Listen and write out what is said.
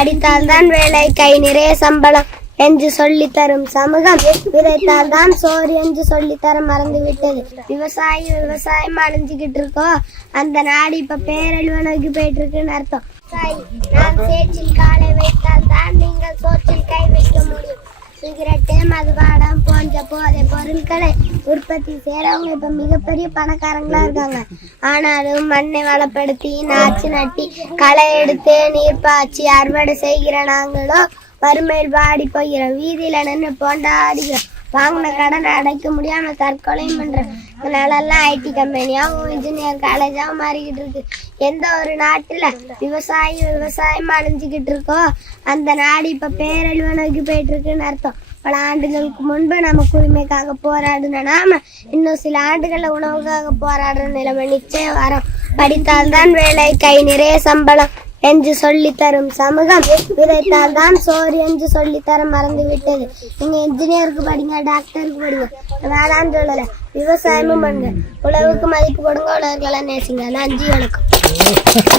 படித்தால்தான் வேலை, கை நிறைய சம்பளம் என்று சொல்லி தரும் சமூகம் விதைத்தால் தான் சோறு என்று சொல்லித்தர மறந்து விட்டது. விவசாயம் அழிஞ்சுக்கிட்டு இருக்கோம். அந்த நாடு இப்ப பேரழிவு நோக்கி போயிட்டு இருக்குன்னு அர்த்தம். நான் சேற்றில் காலை வைத்தால் தான் நீங்கள் சோற்றில் கை வைக்க முடியும். சிகரெட்டு, மதுபானம் போன்ற போதை பொருட்களை உற்பத்தி செய்யறவங்க இப்ப மிகப்பெரிய பணக்காரங்களா இருக்காங்க. ஆனாலும் மண்ணை வளப்படுத்தி நாச்சு நட்டி களை எடுத்து நீர் பாய்ச்சி அறுவடை செய்கிற நாங்களும் வறுமையில் பாடி போகிறோம். வீதியில நின்று போண்டாடுகிறோம். வாங்கின கடன் அடைக்க முடியாம தற்கொலையும் பண்றோம். இதனாலெல்லாம் ஐடி கம்பெனியாகவும் இன்ஜினியர் காலேஜாகவும் மாறிக்கிட்டு இருக்கு. எந்த ஒரு நாட்டுல விவசாயம் அழிஞ்சுக்கிட்டு இருக்கோ அந்த நாடு இப்ப பேரழிவு நோக்கி போயிட்டு இருக்குன்னு அர்த்தம். பல ஆண்டுகளுக்கு முன்பு நமக்கு உரிமைக்காக போராடுன நாம இன்னும் சில ஆண்டுகள்ல உணவுக்காக போராடுற நிலைமை நிச்சயம் வரும். படித்தால்தான் வேலை, கை நிறைய சம்பளம் என்று சொல்லி தரும் சமூகம் விதைத்தால் தான் சோறு என்று சொல்லித்தர மறந்து விட்டது. நீங்க இன்ஜினியருக்கு படிங்க, டாக்டருக்கு படிங்க, வேளாண் சொல்லல, விவசாயமும் பண்ணுங்க. உழவுக்கு மதிப்பு கொடுங்க, உழவர்களை நேசிங்க. நன்றி, வணக்கம்.